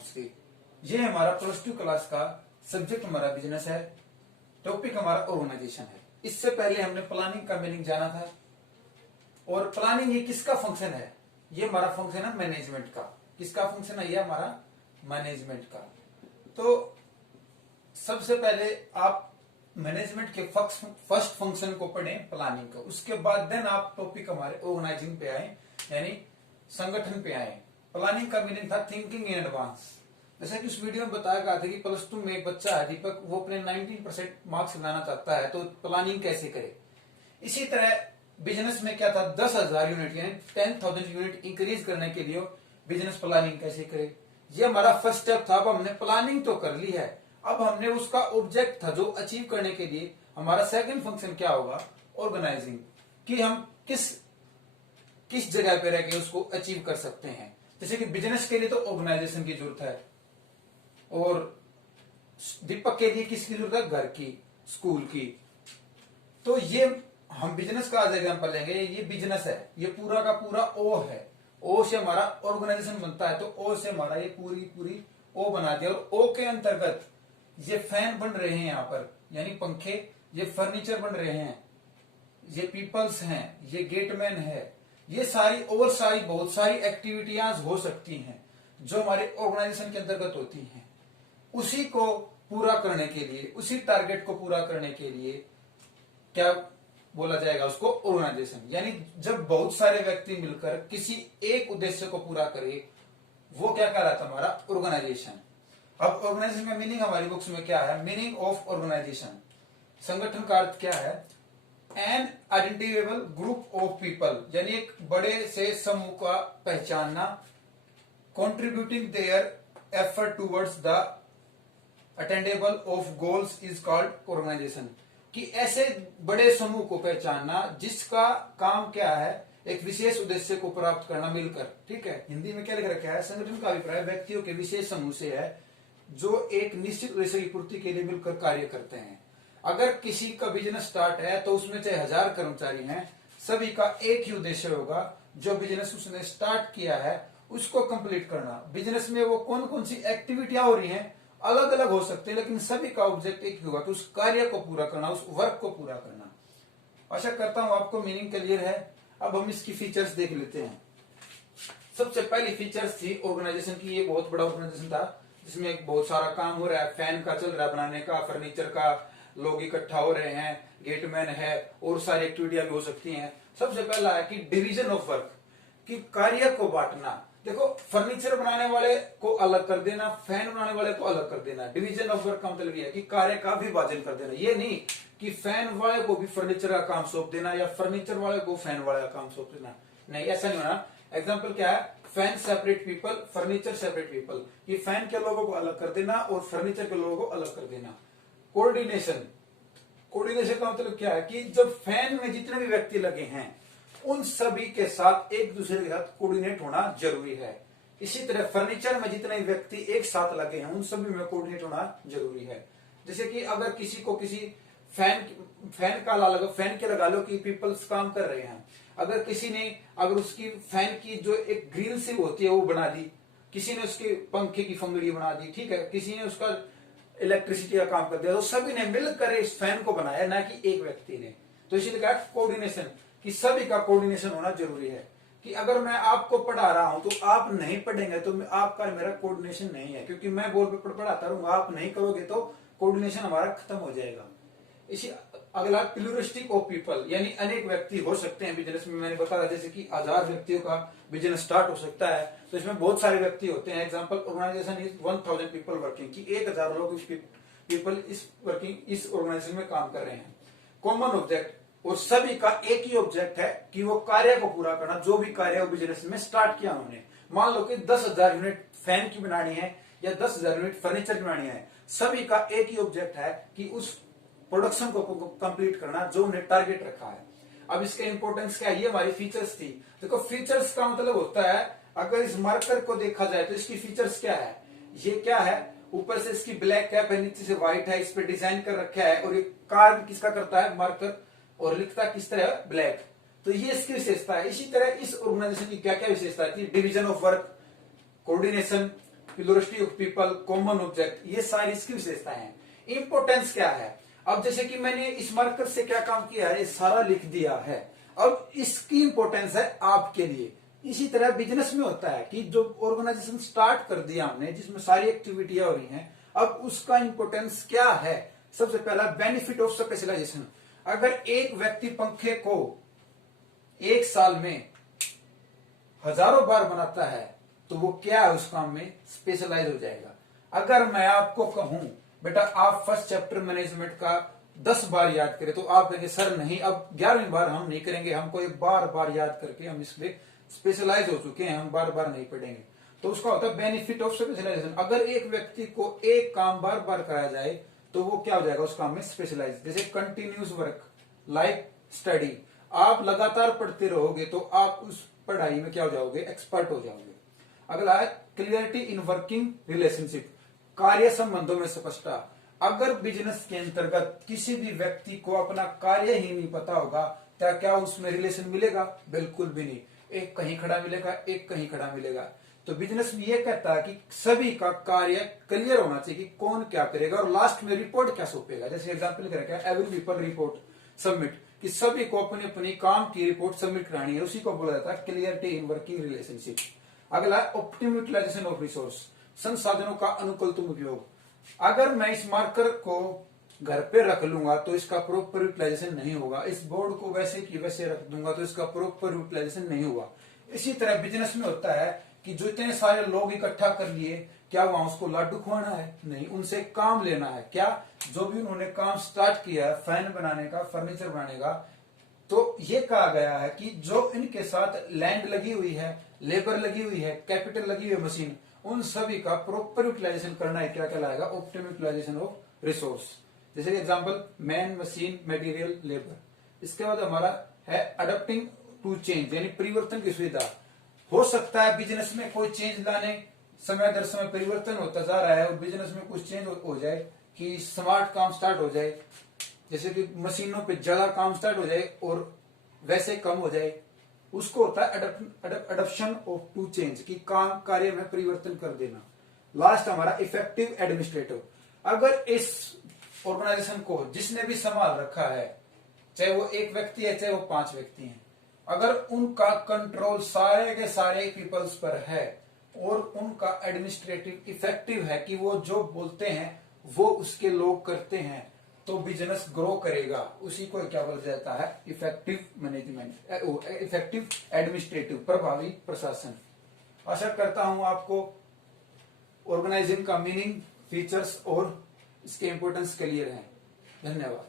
Accounts की। ये हमारा प्लस टू क्लास का सब्जेक्ट हमारा बिजनेस है, टॉपिक हमारा ऑर्गेनाइजेशन है। इससे पहले हमने प्लानिंग का मीनिंग जाना था, और प्लानिंग ये किसका फंक्शन है? ये हमारा फंक्शन है मैनेजमेंट का। किसका फंक्शन है? ये हमारा मैनेजमेंट का। तो सबसे पहले आप मैनेजमेंट के फर्स्ट फंक्शन को पढ़ें, प्लानिंग का। उसके बाद देन आप टॉपिक हमारे ऑर्गेनाइजिंग पे आए, यानी संगठन पे आए। प्लानिंग का मीनिंग था थिंकिंग इन एडवांस। जैसा कि उस वीडियो में बताया गया था कि प्लस टू में एक बच्चा है दीपक, वो अपने 19% मार्क्स लाना चाहता है, तो प्लानिंग कैसे करे। इसी तरह बिजनेस में क्या था, 10,000 यूनिट यानी 10,000 यूनिट इंक्रीज करने के लिए बिजनेस प्लानिंग कैसे करे। ये हमारा फर्स्ट स्टेप था। अब हमने प्लानिंग तो कर ली है, अब हमने उसका ऑब्जेक्ट था जो अचीव करने के लिए हमारा सेकंड फंक्शन क्या होगा, ऑर्गेनाइजिंग, कि हम किस जगह पे रह के उसको अचीव कर सकते हैं। जैसे कि बिजनेस के लिए तो ऑर्गेनाइजेशन की जरूरत है, और दीपक के लिए किसकी जरूरत है? घर की, स्कूल की। तो ये हम बिजनेस का आज एग्जाम्पल लेंगे। ये बिजनेस है, ये पूरा का पूरा ओ है। ओ से हमारा ऑर्गेनाइजेशन बनता है, तो ओ से हमारा ये पूरी ओ बना दिया। और ओ के अंतर्गत ये फैन बन रहे हैं यहाँ पर, यानी पंखे, ये फर्नीचर बन रहे हैं, ये पीपल्स हैं, ये गेटमैन है। ये सारी और सारी बहुत सारी एक्टिविटीज हो सकती हैं जो हमारे ऑर्गेनाइजेशन के अंतर्गत होती हैं। उसी को पूरा करने के लिए, उसी टारगेट को पूरा करने के लिए क्या बोला जाएगा? उसको ऑर्गेनाइजेशन। यानी जब बहुत सारे व्यक्ति मिलकर किसी एक उद्देश्य को पूरा करे, वो क्या कहलाता है? हमारा ऑर्गेनाइजेशन। अब ऑर्गेनाइजेशन का मीनिंग हमारी बुक्स में क्या है? मीनिंग ऑफ ऑर्गेनाइजेशन, संगठन का अर्थ क्या है? An identifiable group of people, यानी एक बड़े से समूह का पहचानना, contributing their effort towards the attainable of goals is called organisation. कि ऐसे बड़े समूह को पहचानना जिसका काम क्या है? एक विशेष उद्देश्य को प्राप्त करना मिलकर। ठीक है, हिंदी में क्या लिख रखा है? संगठन का अभिप्राय व्यक्तियों के विशेष समूह से है जो एक निश्चित उद्देश्य की पूर्ति के लिए मिलकर कार्य करते हैं। अगर किसी का बिजनेस स्टार्ट है तो उसमें चाहे 1000 कर्मचारी हैं, सभी का एक ही उद्देश्य होगा, जो बिजनेस उसने स्टार्ट किया है उसको कंप्लीट करना। बिजनेस में वो कौन कौन सी एक्टिविटियां हो रही हैं अलग अलग हो सकते हैं, लेकिन सभी का ऑब्जेक्ट एक ही होगा कि उस कार्य को पूरा करना, उस वर्क को पूरा करना। आशा करता हूं आपको मीनिंग क्लियर है। अब हम इसकी फीचर्स देख लेते हैं। सबसे पहली फीचर्स थी ऑर्गेनाइजेशन की। ये बहुत बड़ा ऑर्गेनाइजेशन था जिसमें बहुत सारा काम हो रहा है, फैन का चल रहा है बनाने का, फर्नीचर का, लोग इकट्ठा हो रहे हैं, गेटमैन है, और सारी एक्टिविटियां भी हो सकती हैं। सबसे पहला है कि डिवीजन ऑफ वर्क, कि कार्य को बांटना। देखो, फर्नीचर बनाने वाले को अलग कर देना, फैन बनाने वाले को अलग कर देना। डिवीजन ऑफ वर्क का मतलब यह है कि कार्य का विभाजन कर देना। ये नहीं कि फैन वाले को भी फर्नीचर का काम सौंप देना या फर्नीचर वाले को फैन वाले का काम सौंप देना। नहीं, ऐसा नहीं होना। एग्जाम्पल क्या है? Fan separate people, furniture separate people. कि फैन के लोगों को अलग कर देना और फर्नीचर के लोगों को अलग कर देना। कोऑर्डिनेशन, कोऑर्डिनेशन का मतलब क्या है? कि जब फैन में जितने भी व्यक्ति लगे हैं उन सभी के साथ एक दूसरे के साथ कोऑर्डिनेट होना जरूरी है। इसी तरह फर्नीचर में जितने व्यक्ति एक साथ लगे हैं उन सभी में कोऑर्डिनेट होना जरूरी है। जैसे कि अगर किसी को किसी फैन का फैन के लगा लो कि पीपल्स काम कर रहे हैं, अगर किसी ने अगर उसकी फैन की जो एक ग्रिल सी होती है वो बना दी, किसी ने उसके पंखे की फंगड़ी बना दी, ठीक है, किसी ने उसका इलेक्ट्रिसिटी का काम कर दिया, तो सभी ने मिलकर इस फैन को बनाया, ना कि एक व्यक्ति ने। तो इसीलिए कहा कोऑर्डिनेशन, कि सभी का कोऑर्डिनेशन होना जरूरी है। कि अगर मैं आपको पढ़ा रहा हूं तो आप नहीं पढ़ेंगे तो आपका मेरा कोऑर्डिनेशन नहीं है, क्योंकि मैं बोर्ड पे पढ़ाता रहूंगा, आप नहीं करोगे तो कोऑर्डिनेशन हमारा खत्म हो जाएगा। इसी अगला प्लूरिस्टिक ऑफ पीपल, यानी अनेक व्यक्ति हो सकते हैं बिजनेस में। मैंने बताया जैसे कि 1000 व्यक्तियों का बिजनेस स्टार्ट हो सकता है, तो इसमें बहुत सारे व्यक्ति होते हैं। Example, organization is 1000 people working, कि 1000 लोग पीपल इस ऑर्गेनाइजेशन में काम कर रहे हैं। कॉमन ऑब्जेक्ट, और सभी का एक ही ऑब्जेक्ट है कि वो कार्य को पूरा करना, जो भी कार्य बिजनेस में स्टार्ट किया उन्होंने। मान लो कि 10,000 यूनिट फैन की बनानी है या 10,000 यूनिट फर्नीचर की बनानी है, सभी का एक ही ऑब्जेक्ट है कि उस प्रोडक्शन को कंप्लीट करना जो उन्हें टारगेट रखा है। अब इसका इंपॉर्टेंस क्या है? ये हमारी फीचर्स थी। देखो, फीचर्स का मतलब होता है, अगर इस मार्कर को देखा जाए तो इसकी फीचर्स क्या है? ये क्या है? ऊपर से इसकी ब्लैक कैप है, नीचे से व्हाइट है, इस पे डिजाइन कर रखा है, और ये कार्य किसका करता है? मार्कर, और लिखता किस तरह? ब्लैक। तो ये इसकी विशेषता है। इसी तरह इस ऑर्गेनाइजेशन की क्या क्या विशेषता थी? Division of work, coordination, plurality of people, common object, ये सारी इसकी विशेषताएं हैं। इंपोर्टेंस क्या है? अब जैसे कि मैंने इस मार्कर से क्या काम किया है, ये सारा लिख दिया है। अब इसकी इंपोर्टेंस है आपके लिए। इसी तरह बिजनेस में होता है कि जो ऑर्गेनाइजेशन स्टार्ट कर दिया हमने, जिसमें सारी एक्टिविटियां हो रही हैं, अब उसका इंपोर्टेंस क्या है? सबसे पहला बेनिफिट ऑफ स्पेशलाइजेशन। अगर एक व्यक्ति पंखे को एक साल में हजारों बार बनाता है तो वो क्या है, उस काम में स्पेशलाइज हो जाएगा। अगर मैं आपको कहूं बेटा आप फर्स्ट चैप्टर मैनेजमेंट का 10 बार याद करें, तो आप कहेंगे सर नहीं, अब 11वीं बार हम नहीं करेंगे, हमको ये बार बार याद करके हम इसमें स्पेशलाइज हो चुके हैं, हम बार बार नहीं पढ़ेंगे। तो उसका होता है बेनिफिट ऑफ स्पेशलाइजेशन। अगर एक व्यक्ति को एक काम बार बार कराया जाए तो वो क्या हो जाएगा, उस काम में स्पेशलाइज। जैसे कंटिन्यूस वर्क लाइक स्टडी, आप लगातार पढ़ते रहोगे तो आप उस पढ़ाई में क्या हो जाओगे, एक्सपर्ट हो जाओगे। अगला है क्लियरिटी इन वर्किंग रिलेशनशिप, कार्य संबंधों में स्पष्टता। अगर बिजनेस के अंतर्गत किसी भी व्यक्ति को अपना कार्य ही नहीं पता होगा तो क्या उसमें रिलेशन मिलेगा? बिल्कुल भी नहीं। एक कहीं खड़ा मिलेगा, एक कहीं खड़ा मिलेगा। तो बिजनेस में ये कहता है कि सभी का कार्य क्लियर होना चाहिए कि कौन क्या करेगा और लास्ट में रिपोर्ट क्या सौंपेगा। जैसे एग्जांपल क्या है, एवरी पीपल रिपोर्ट सबमिट, कि सभी को अपनी अपनी काम की रिपोर्ट सबमिट करानी है, उसी को बोला जाता है क्लियरिटी इन वर्किंग रिलेशनशिप। अगला ऑप्टिमम यूटिलाइजेशन ऑफ रिसोर्स, संसाधनों का अनुकूलतम उपयोग। अगर मैं इस मार्कर को घर पे रख लूंगा तो इसका प्रॉपर यूटिलाइजेशन नहीं होगा, इस बोर्ड को वैसे की वैसे रख दूंगा तो इसका प्रॉपर यूटिलाइजेशन नहीं होगा। इसी तरह बिजनेस में होता है कि जो इतने सारे लोग इकट्ठा कर लिए, क्या वहां उसको लाडू खुआना है? नहीं, उनसे काम लेना है। क्या जो भी उन्होंने काम स्टार्ट किया है, फैन बनाने का, फर्नीचर बनाने का, तो ये कहा गया है कि जो इनके साथ लैंड लगी हुई है, लेबर लगी हुई है, कैपिटल लगी हुई है, मशीन, उन सभी का प्रॉपर यूटिलाइजेशन करना है। क्या कहलाएगा? Optimum utilisation of resource. जैसे example man, machine, material, labour. इसके बाद हमारा है अडॉप्टिंग टू चेंज, यानी परिवर्तन की सुविधा। हो सकता है बिजनेस में कोई चेंज लाने, समय दर समय परिवर्तन होता जा रहा है और बिजनेस में कुछ चेंज हो जाए कि स्मार्ट काम स्टार्ट हो जाए, जैसे कि मशीनों पे ज्यादा काम स्टार्ट हो जाए और वैसे कम हो जाए, उसको होता है अडॉप्शन ऑफ टू चेंज, की काम कार्य में परिवर्तन कर देना। लास्ट हमारा इफेक्टिव एडमिनिस्ट्रेटिव। अगर इस ऑर्गेनाइजेशन को जिसने भी संभाल रखा है, चाहे वो एक व्यक्ति है चाहे वो 5 व्यक्ति हैं, अगर उनका कंट्रोल सारे के सारे पीपल्स पर है और उनका एडमिनिस्ट्रेटिव इफेक्टिव है कि वो जो बोलते हैं वो उसके लोग करते हैं, तो बिजनेस ग्रो करेगा। उसी को क्या बोला जाता है? इफेक्टिव मैनेजमेंट, इफेक्टिव एडमिनिस्ट्रेटिव, प्रभावी प्रशासन। आशा करता हूं आपको ऑर्गेनाइजिंग का मीनिंग, फीचर्स और इसके इंपोर्टेंस क्लियर है। धन्यवाद।